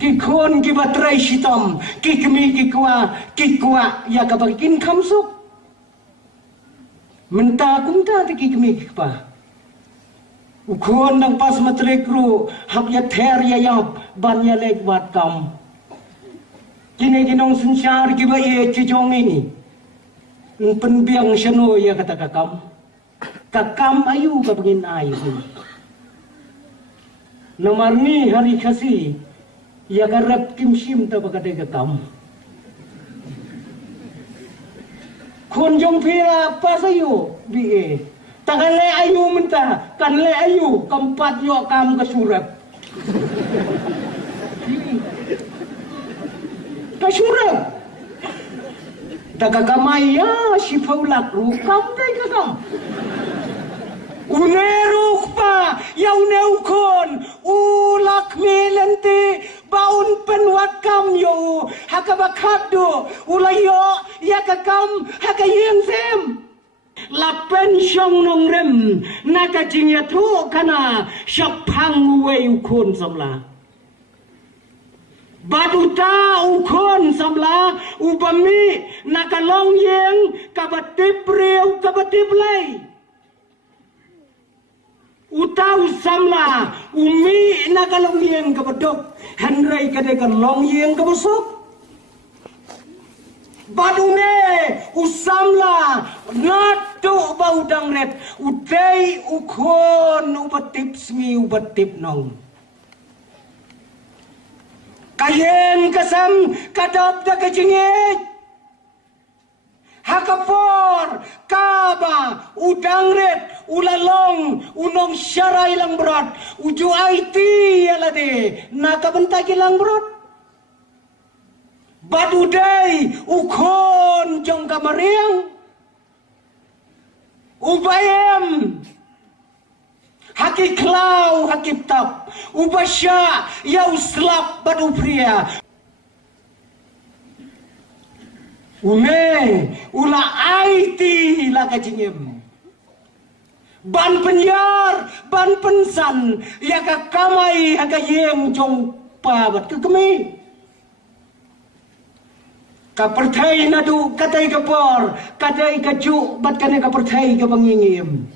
ki khôn ki batrai shitom ki kemi ki kwa ya ka bakin khamsuk menta kumta ki kemi ki pa khôn nang pas matre kru hak ya ther ya yap ban ya lek wat kam kini ginong sensyar ki ba ye chijong ini penbiang shano ya kata kakam ayu ka bangin ayu nomor ni hari kasih ya garap kimshim ta bagade kakam konjong pira pasayo bi tagale ayu menta kanle ayu keempat yo kam kesurap kesurap tagagamaya si faulak rukam dai kakam uneruk pa yaw neukon ulak melente baun penwakam yo hakabakado ulayo yakakam hakayeng sem lapen syong nongrem nakajingya tu kana syapang wei ukon samla baduta ukon samla ubami nakalong yeng kabatip rew kabatip lay utau samla umi nakalong yeng kabadok henry kadeka long yeng kabasok badune usamla natu baudang ret utei ukon ubatip smi ubatip nong kayen kasam kadap da kajingit hakapor kaba udang ret ulalong unong syarai lang berat uju IT alade nakabentaki lang berat badudai ukon jong kamariang ubayem hakiklau hakiptap ubasya yau slap badu pria ume ula IT laga jingem ban penyar ban pensan ya ka kamai aga yem jong pabat ke kemi ka perthai nadu katai kapor katai kaju bat kana ka perthai ka bangingim